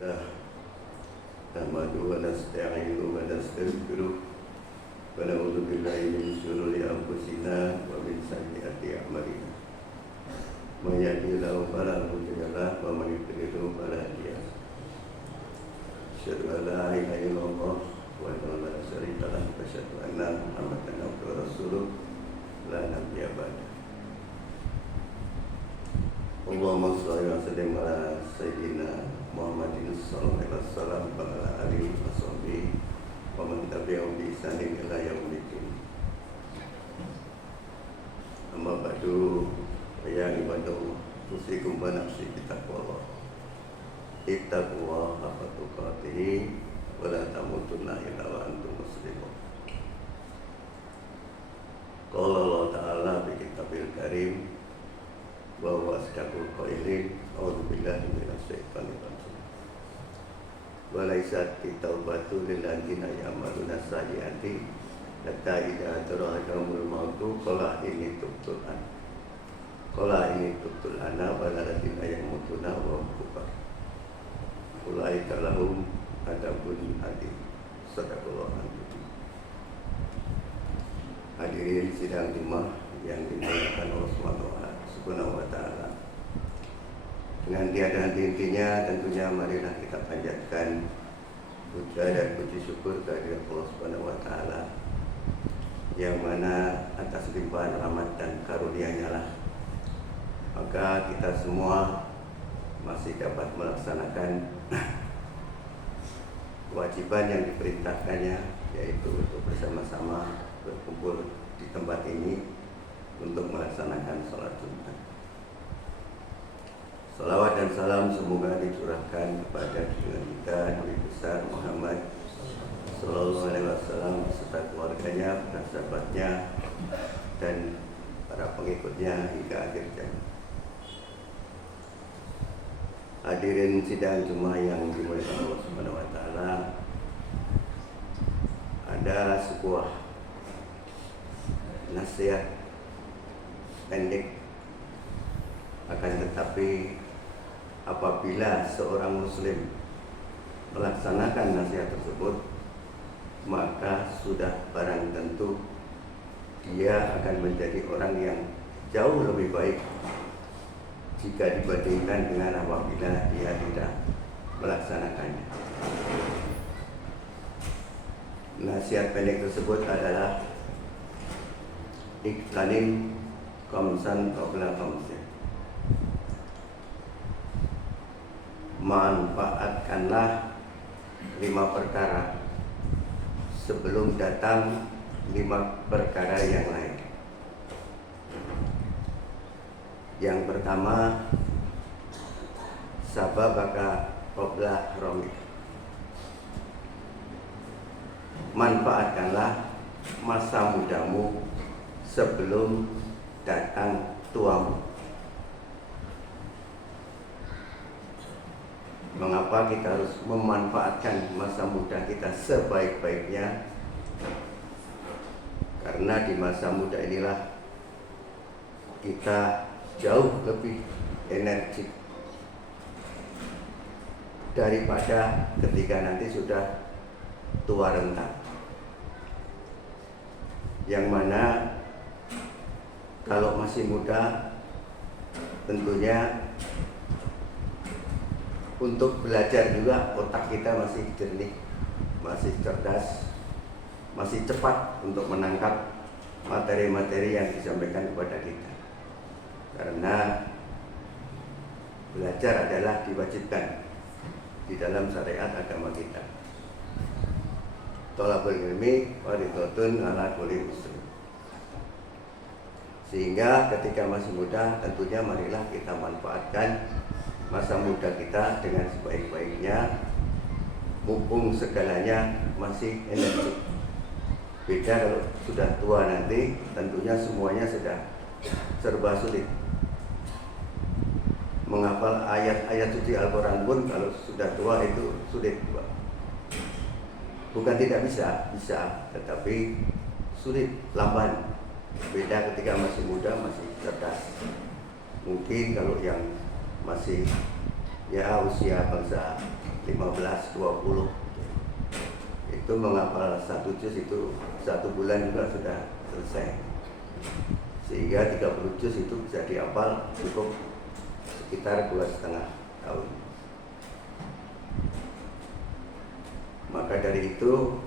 نحمده ونستعينه ونستغفره ونعوذ بالله من شرور أنفسنا ومن سيئات أعمالنا من يهده الله فلا مضل له ومن يضلل فلا هادي له أشهد أن لا إله إلا الله وحده لا شريك له وأشهد أن محمدا عبده ورسوله لا نبي بعده Allahumma sholli wa sallim ala sayyidina Muhammadin sallallahu alaihi wasallam wa ala alihi wa sahbihi wa man tabi'ahum bi ihsanin ila yaumil din. Amma ba'du, ya ibadallah, usikum wa nafsi bi taqwallah. Ittaqullah haqqa tuqatih wa la tamutunna illa wa antum muslimun. Qala Allah Ta'ala bi kitabil karim wa huwa asdaqul qailin. A'udzu billahi minasy syaithanir rajim. Wa laysat taubatu lil ladzina ya'maluna sayyi'ati hatta idza adrakamul mautu qala inni tubtu ana wa ladzina yamutuna wa hum kufar ulaika lahum adzabun adim. Sadaqallahu alazim. Hadirin sidang Jumat yang dimuliakan Allah Subhanahu wa Ta'ala. Dengan tiada henti-hentinya tentunya marilah kita panjatkan puja dan puji syukur kehadirat Allah Subhanahu wa Ta'ala, yang mana atas limpahan rahmat dan karunia-Nya lah maka kita semua masih dapat melaksanakan kewajiban yang diperintahkannya, yaitu untuk bersama-sama berkumpul di tempat ini untuk melaksanakan sholat Jumat. Salawat dan salam semoga dicurahkan kepada junjungan kita Nabi besar Muhammad Sallallahu Alaihi Wasallam beserta keluarganya, para sahabatnya, dan para pengikutnya hingga akhir zaman. Hadirin sidang Jumat yang dimuliakan Allah Subhanahu Wa Taala, ada sebuah nasihat pendek, akan tetapi apabila seorang muslim melaksanakan nasihat tersebut, maka sudah barang tentu dia akan menjadi orang yang jauh lebih baik jika dibandingkan dengan apabila dia tidak melaksanakannya. Nasihat pendek tersebut adalah iktanim khamsan qabla khamsin. Manfaatkanlah 5 perkara sebelum datang 5 perkara yang lain. Yang pertama, sababaka qabla haramik. Manfaatkanlah masa mudamu sebelum datang tuamu. Mengapa kita harus memanfaatkan masa muda kita sebaik-baiknya? Karena di masa muda inilah kita jauh lebih energik daripada ketika nanti sudah tua renta, yang mana kalau masih muda tentunya untuk belajar juga otak kita masih jernih, masih cerdas, masih cepat untuk menangkap materi-materi yang disampaikan kepada kita. Karena belajar adalah diwajibkan di dalam syariat agama kita. Thalabul ilmi fardhatun 'ala kulli muslim. Sehingga ketika masih muda tentunya marilah kita manfaatkan masa muda kita dengan sebaik-baiknya, mumpung segalanya masih energi. Beda kalau sudah tua nanti, tentunya semuanya sudah serba sulit. Menghafal ayat-ayat suci Al-Quran pun kalau sudah tua itu sulit. Bukan tidak bisa, tetapi sulit, lamban. Beda ketika masih muda, masih cerdas. Mungkin kalau yang masih ya usia bangsa 15-20. Itu menghafal 1 juz itu 1 bulan juga sudah selesai. Sehingga 30 juz itu bisa dihafal cukup sekitar 2,5 tahun. Maka dari itu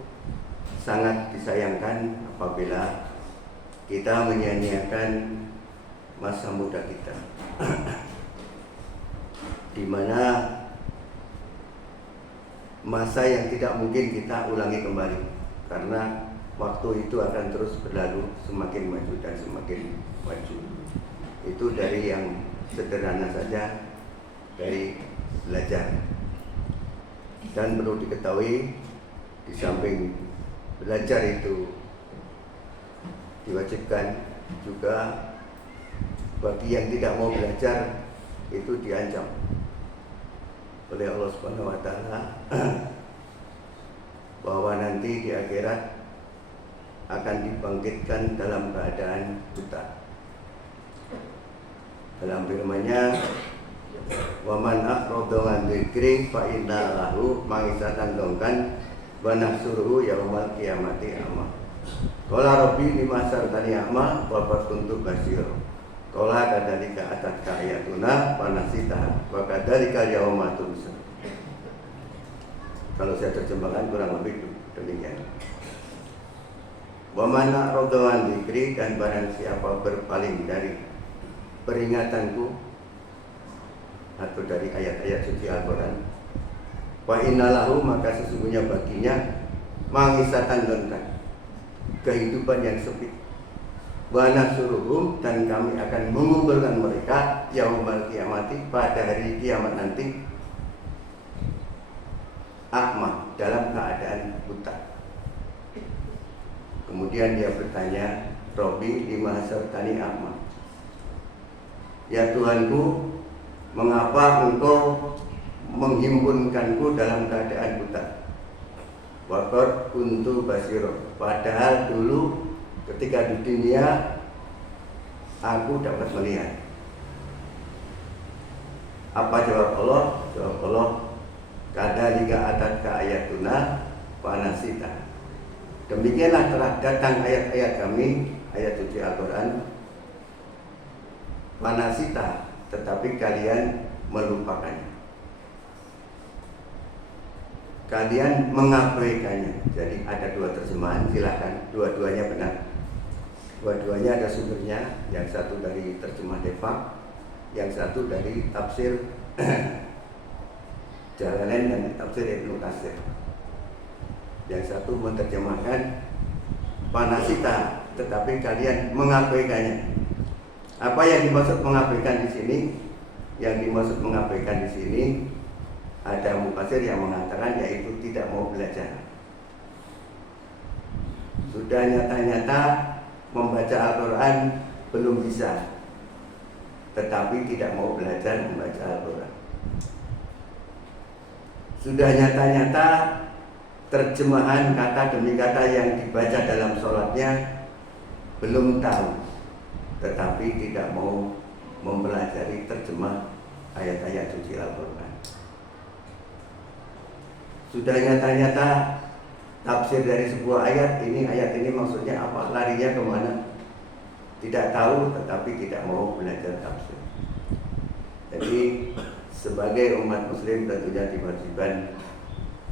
sangat disayangkan apabila kita menyia-nyiakan masa muda kita, di mana masa yang tidak mungkin kita ulangi kembali, karena waktu itu akan terus berlalu semakin maju dan semakin maju. Itu dari yang sederhana saja, dari belajar. Dan perlu diketahui, di samping belajar itu diwajibkan, juga bagi yang tidak mau belajar itu diancam oleh Allah Subhanahu wa taala bahwa nanti di akhirat akan dibangkitkan dalam keadaan buta. Dalam firman-Nya, "Wa man aqrada an dzikri fa inna lahu ma'isatan dongkan wa nahsuruhu yaumal qiyamati a'ma. Qala rabbi lima sartani a'ma wa qad kuntu basira. Qala kadzalika atatka ayatuna wa nasitaha wa kadzalika yauma tunsa." Kalau saya terjemahkan kurang lebih demikian. Wa man aqrada an dzikri, dan barang siapa berpaling dari peringatanku atau dari ayat-ayat suci Al-Quran, wa innalahu, maka sesungguhnya baginya mangisatan dongkan, kehidupan yang sempit, wa nahsuruhum, dan kami akan mengumpulkan mereka yaumal qiyamati, pada hari kiamat nanti, a'ma, dalam keadaan buta. Kemudian dia bertanya, Robbi lima sartani a'ma, ya Tuhanku, mengapa engkau menghimpunkanku dalam keadaan buta? Waqad kuntu basiro, padahal dulu ketika di dunia aku dapat melihat. Apa jawab Allah? Jawab Allah, kadzalika atatka ayatuna wa nasita. Demikianlah telah datang ayat-ayat kami, ayat suci Al-Quran, wa nasita, tetapi kalian melupakannya, kalian mengabaikannya. Jadi ada dua terjemahan, silakan, dua-duanya benar, dua-duanya ada sumbernya. Yang satu dari terjemah Defak, yang satu dari tafsir Jalalain dan tafsir Ibnu Katsir. Yang satu menerjemahkan panasita, tetapi kalian mengabaikannya. Apa yang dimaksud mengabaikan di sini? Yang dimaksud mengabaikan di sini, ada mufassir yang mengatakan yaitu tidak mau belajar. Sudah nyata-nyata membaca Al-Quran belum bisa, tetapi tidak mau belajar membaca Al-Quran. Sudah nyata-nyata terjemahan kata demi kata yang dibaca dalam sholatnya belum tahu, tetapi tidak mau mempelajari terjemah ayat-ayat suci Al-Quran. Sudah nyata-nyata tafsir dari sebuah ayat ini maksudnya apa, larinya kemana, tidak tahu, tetapi tidak mau belajar tafsir. Jadi sebagai umat muslim tentunya diwajibkan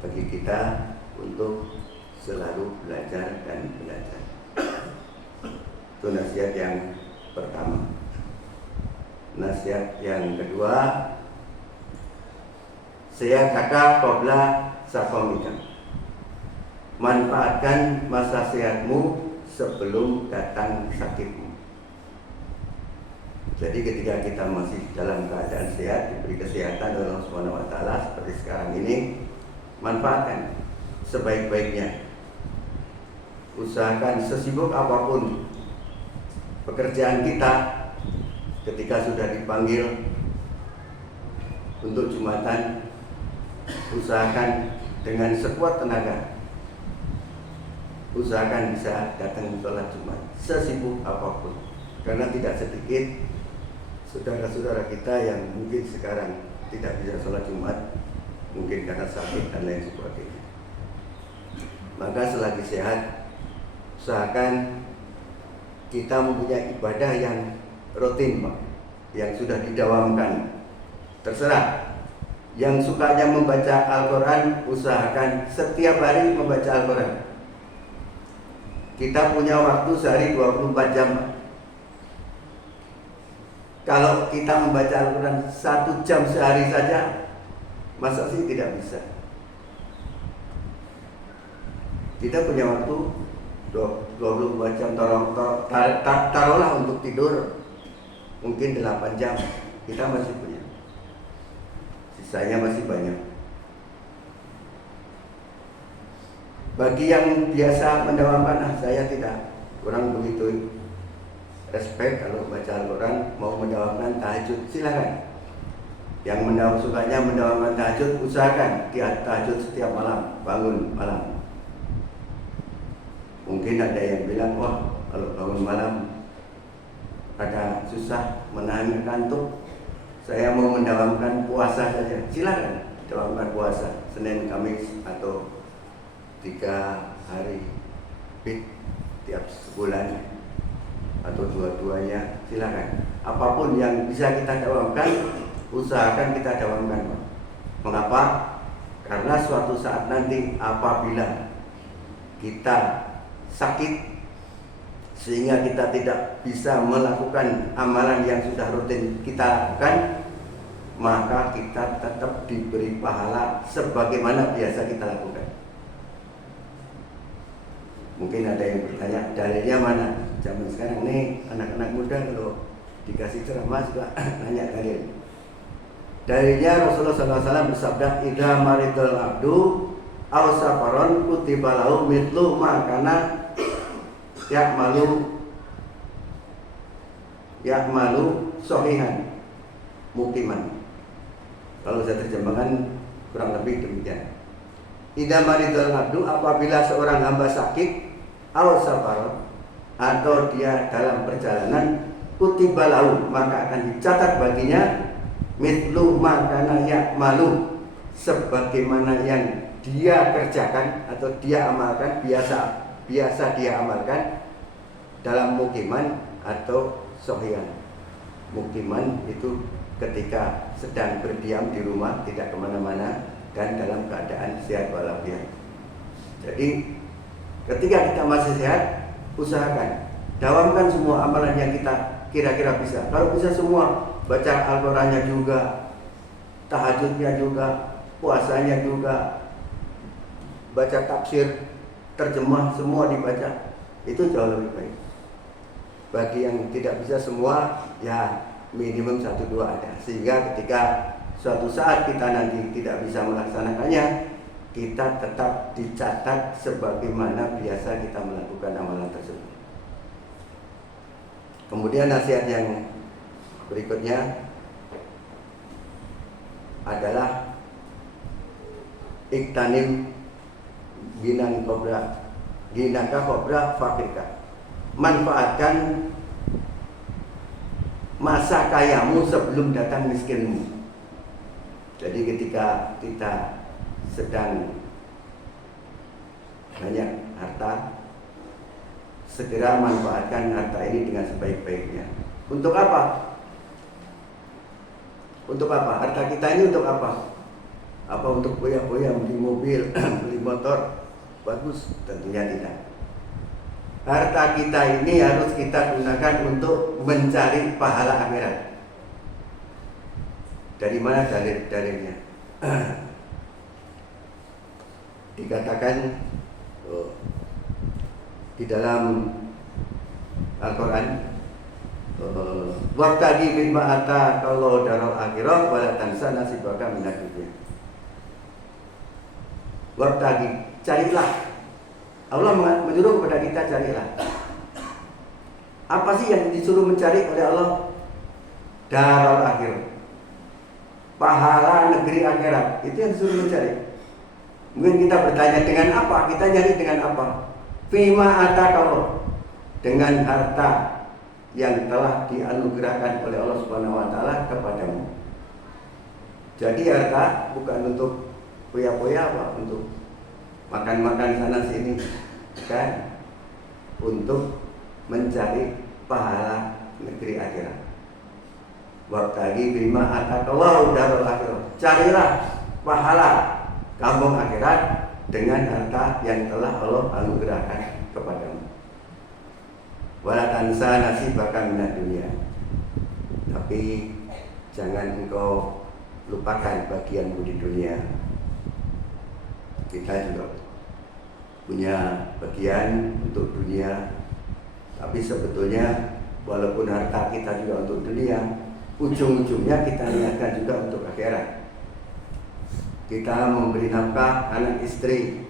bagi kita untuk selalu belajar dan belajar. Itu nasihat yang pertama. Nasihat yang kedua, saya kata qabla saqamika, manfaatkan masa sehatmu sebelum datang sakitmu. Jadi ketika kita masih dalam keadaan sehat, diberi kesehatan oleh Allah Subhanahu wa taala seperti sekarang ini, manfaatkan sebaik-baiknya. Usahakan sesibuk apapun pekerjaan kita, ketika sudah dipanggil untuk Jumatan, usahakan dengan sekuat tenaga, usahakan bisa datang sholat Jumat sesibuk apapun. Karena tidak sedikit saudara-saudara kita yang mungkin sekarang tidak bisa sholat Jumat mungkin karena sakit dan lain sebagainya. Maka selagi sehat, usahakan kita mempunyai ibadah yang rutin, Pak, yang sudah didawamkan. Terserah. Yang sukanya membaca Al-Quran, usahakan setiap hari membaca Al-Quran. Kita punya waktu sehari 24 jam, Pak. Kalau kita membaca Al-Quran 1 jam sehari saja, masa sih tidak bisa? Kita punya waktu 24 jam, taruhlah untuk tidur mungkin 8 jam, kita masih punya, sisanya masih banyak. Bagi yang biasa mendawamkan, saya tidak kurang begitu respect kalau baca Al-Quran, mau mendawamkan tahajud, silakan. Yang sukanya mendawamkan tahajud, usahakan dia tahajud setiap malam, bangun malam. Mungkin ada yang bilang, wah kalau bangun malam ada susah menahan kantuk, saya mau mendawamkan puasa saja. Silakan dawamkan puasa Senin, Kamis atau 3 hari tiap sebulan atau dua-duanya, silakan. Apapun yang bisa kita dawamkan, usahakan kita dawamkan. Mengapa? Karena suatu saat nanti apabila kita sakit sehingga kita tidak bisa melakukan amalan yang sudah rutin kita lakukan, maka kita tetap diberi pahala sebagaimana biasa kita lakukan. Mungkin ada yang bertanya, dalilnya mana? Zaman sekarang nih anak-anak muda kalau dikasih ceramah suka nanya dalil. Dalilnya Rasulullah SAW bersabda, "Idza maridul abdu aw safaron kutiba lahu mithlu ma kana ya'malu shahihan muqiman." Kalau saya terjemahkan kurang lebih demikian. Idza maridul abdu, apabila seorang hamba sakit, aw safaron, atau dia dalam perjalanan, kutiba lahu, maka akan dicatat baginya mithlu ma kana ya'malu, sebagaimana yang dia kerjakan atau dia amalkan, biasa dia amalkan dalam mukiman atau sohian. Mukiman itu ketika sedang berdiam di rumah, tidak kemana-mana, dan dalam keadaan sehat walafiat. Jadi ketika kita masih sehat, usahakan dawamkan semua amalan yang kita kira-kira bisa. Kalau bisa semua, baca Al-Qurannya juga, tahajudnya juga, puasanya juga, baca tafsir, terjemah, semua dibaca. Itu jauh lebih baik. Bagi yang tidak bisa semua, ya minimum 1-2 ada. Sehingga ketika suatu saat kita nanti tidak bisa melaksanakannya, kita tetap dicatat sebagaimana biasa kita melakukan amalan tersebut. Kemudian nasihat yang berikutnya adalah iktanim ginaka kobra fakirka. Manfaatkan masa kayamu sebelum datang miskinmu. Jadi ketika kita sedang banyak harta, segera manfaatkan harta ini dengan sebaik-baiknya. Untuk apa? Untuk apa? Harta kita ini untuk apa? Apa untuk boya-boya, beli mobil, beli motor? Bagus? Tentunya tidak. Harta kita ini harus kita gunakan untuk mencari pahala akhirat. Dari mana dalilnya? Dikatakan di dalam Al-Quran, waqtagi bima ata kalau darul akhirah wala tansa nasibaka minad dunya. Waqtagi, carilah. Allah menyuruh kepada kita, carilah. Apa sih yang disuruh mencari oleh Allah? Darul akhirah, pahala negeri akhirat. Itu yang disuruh mencari. Mungkin kita bertanya, dengan apa? Kita nyari dengan apa? Fima ataqallah, dengan harta yang telah dianugerahkan oleh Allah Subhanahu wa taala kepadamu. Jadi harta bukan untuk poya-poya apa? Untuk makan-makan sana sini, kan? Untuk mencari pahala negeri akhirat. Wabtaghi bima atakallahu darul akhirah. Carilah pahala kampung akhirat dengan harta yang telah Allah anugerahkan kepadamu. Wala tansa nasibaka minad dunya. Tapi jangan engkau lupakan bagianmu di dunia. Kita juga punya bagian untuk dunia. Tapi sebetulnya walaupun harta kita juga untuk dunia, ujung-ujungnya kita niatkan juga untuk akhirat. Kita memberi nafkah anak istri,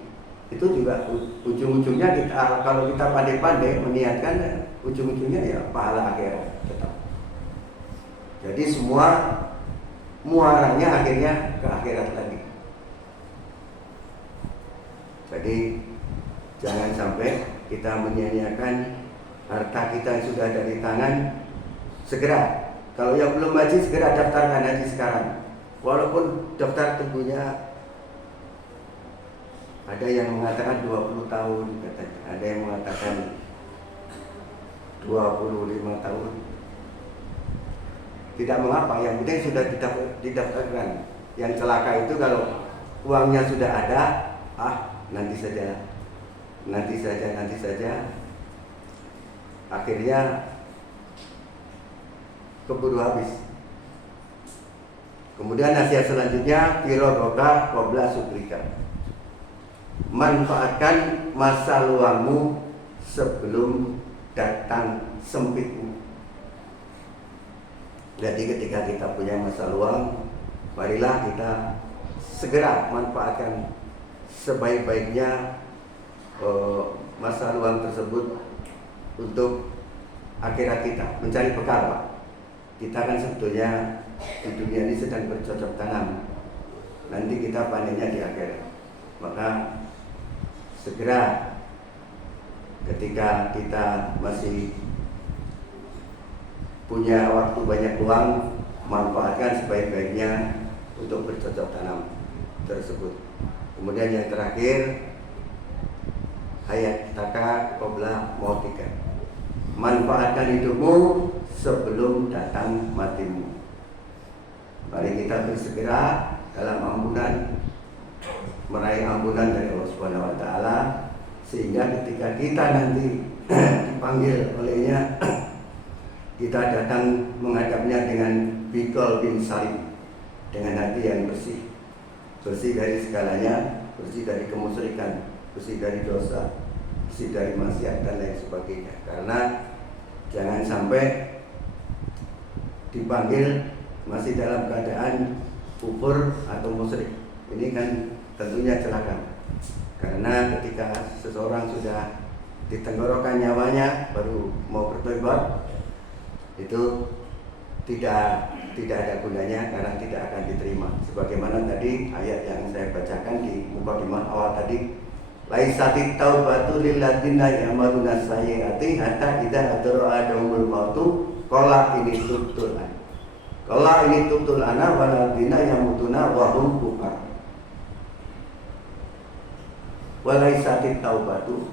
itu juga ujung-ujungnya kita, kalau kita pandai-pandai meniatkan, ujung-ujungnya ya pahala akhirat tetap. Jadi semua muaranya akhirnya ke akhirat lagi. Jadi jangan sampai kita menyia-nyiakan harta kita yang sudah ada di tangan. Segera, kalau yang belum haji segera daftarkan haji sekarang. Walaupun daftar tunggunya ada yang mengatakan 20 tahun, ada yang mengatakan 25 tahun. Tidak mengapa, yang penting sudah didaftarkan. Yang celaka itu kalau uangnya sudah ada, nanti saja. Akhirnya keburu habis. Kemudian nasihat selanjutnya, firodoka qabla sukrika. Manfaatkan masa luangmu sebelum datang sempitmu. Jadi ketika kita punya masa luang, marilah kita segera manfaatkan sebaik-baiknya masa luang tersebut untuk akhirat kita, mencari bekal, Pak. Kita kan sebetulnya di dunia ini sedang bercocok tanam. Nanti kita panennya di akhirat. Maka segera ketika kita masih punya waktu banyak luang, manfaatkan sebaik-baiknya untuk bercocok tanam tersebut. Kemudian yang terakhir, hayat taka qabla mautika. Manfaatkan hidupmu sebelum datang matimu. Mari kita bersegera dalam ampunan, meraih ampunan dari Allah Subhanahu wa taala, sehingga ketika kita nanti dipanggil olehnya, kita datang menghadapnya dengan biqal bin salim, dengan hati yang bersih. Bersih dari segalanya, bersih dari kemusyrikan, bersih dari dosa, bersih dari maksiat dan lain sebagainya. Karena jangan sampai dipanggil masih dalam keadaan kufur atau musyrik. Ini kan tentunya celaka. Karena ketika seseorang sudah ditenggorokan nyawanya baru mau bertobat, itu tidak ada gunanya karena tidak akan diterima. Sebagaimana tadi ayat yang saya bacakan di mukadimah awal tadi, laisatit taubatu lil ladzina ya'maluna sayyi'ati hatta idza adra adamul mautu qala ini tubtul an. Qala ini tubtul ana wal ladzina yamutuna wa hum kufar. Walaisatit taubatu,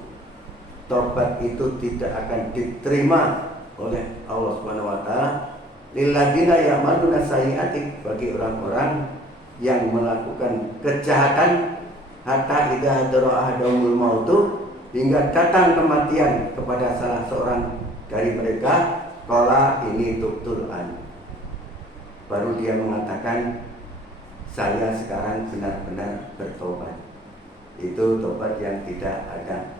tobat itu tidak akan diterima oleh Allah Subhanahu wa taala lil ladzina ya'maluna sayyi'ati, bagi orang-orang yang melakukan kejahatan hatta idza hadara ahadumul mautu, hingga datang kematian kepada salah seorang dari mereka, qala ini tubtul an, baru dia mengatakan saya sekarang benar-benar bertobat. Itu tobat yang tidak ada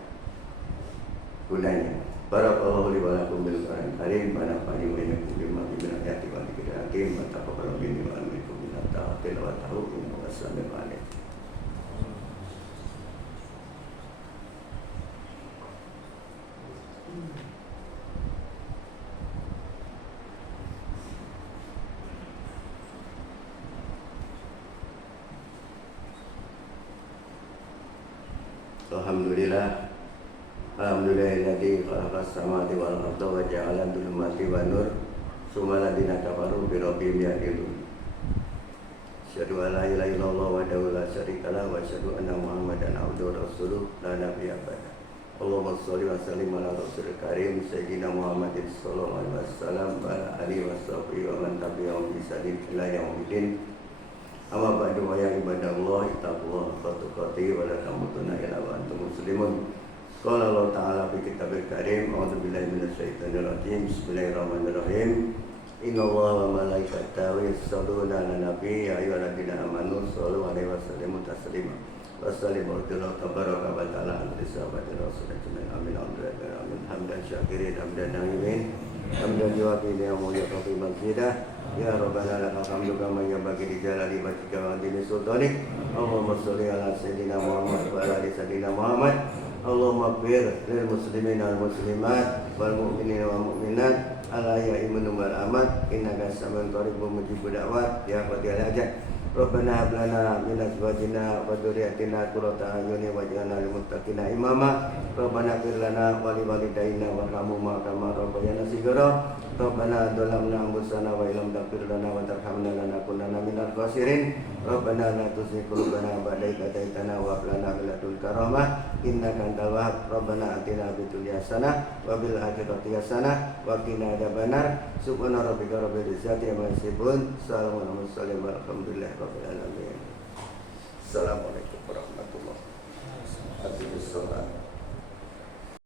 gunanya. Barakallahu li wa lakum bil Qur'an karim wa nafa'ani wa iyyakum bima fihi min ayati wa dzikril hakim wa taqabbal minni wa minkum min at-ta'atil wa ta'awun wa assalamu alaikum. Alhamdulillahilladzi khalaqas samawati wal arda wa ja'ala dhulumati wan nur tsumma alladziina kafaru bi rabbihim ya'dilun. asyhadu an la ilaha illallah wahdahu la syarika lahu wa asyhadu anna Muhammadan abduhu wa rasuluh la nabiyya ba'da. Allahumma shalli wa sallim ala rasulil karim sayyidina Muhammadin sallallahu alaihi wasallam wa ala alihi washabbihi wa man tabi'ahum bi ihsanin ila yaumil. Amma ba'du wa ya ibadallah ittaqullaha haqqa tuqatih wa la tamutunna illa wa antum muslimun. Qala Allah Ta'ala fi kitabil karim, a'udzu billahi minasyaitonir rajim. Bismillahirrahmanirrahim. Innallaha wa malaikatahu yusholluna 'alan nabi ya ayyuhalladzina amanu shollu 'alaihi wa sallimu taslima. Wassalamu tabaraka wa ta'ala ala sahabatir rasul ajmain. Amin. Amin. Hamdan syakirin hamdan na'imin. Hamdan jawabi ni'amu ya rabbi mazidah. Ya Rabbana lakal hamdu kama yanbaghi li jalali wajhika wa 'azimi sultanik. Allahumma sholli ala sayyidina Muhammad wa ala ali sayyidina Muhammad. Allahumma ighfir lil muslimin wal muslimat wal mu'minin wal mu'minat ala ya'imin wal amat innaka sami'un qaribun mujibud da'wat ya qadiyal hajat. Rabbana hab lana min azwajina wa dhurriyyatina qurrata a'yunin waj'alna lil muttaqina imama. Rabbana ighfir lana wa li walidayna warhamhuma kama rabbayana shighara. Rabbana dhalamna anfusana wa illam taghfir lana wa tarhamna lanakunanna minal khasirin. Rabbana la tuzigh qulubana ba'da idh hadaytana wa hab lana min ladunka rahmah innaka antal wahhab. Rabbana atina fid dunya hasanah wa fil akhirati hasanah wa qina adzabannar. Subhana rabbika rabbil izzati amma yasifun. Salamun alal mursalin walhamdulillahi rabbil alamin. Assalamualaikum warahmatullahi wabarakatuh.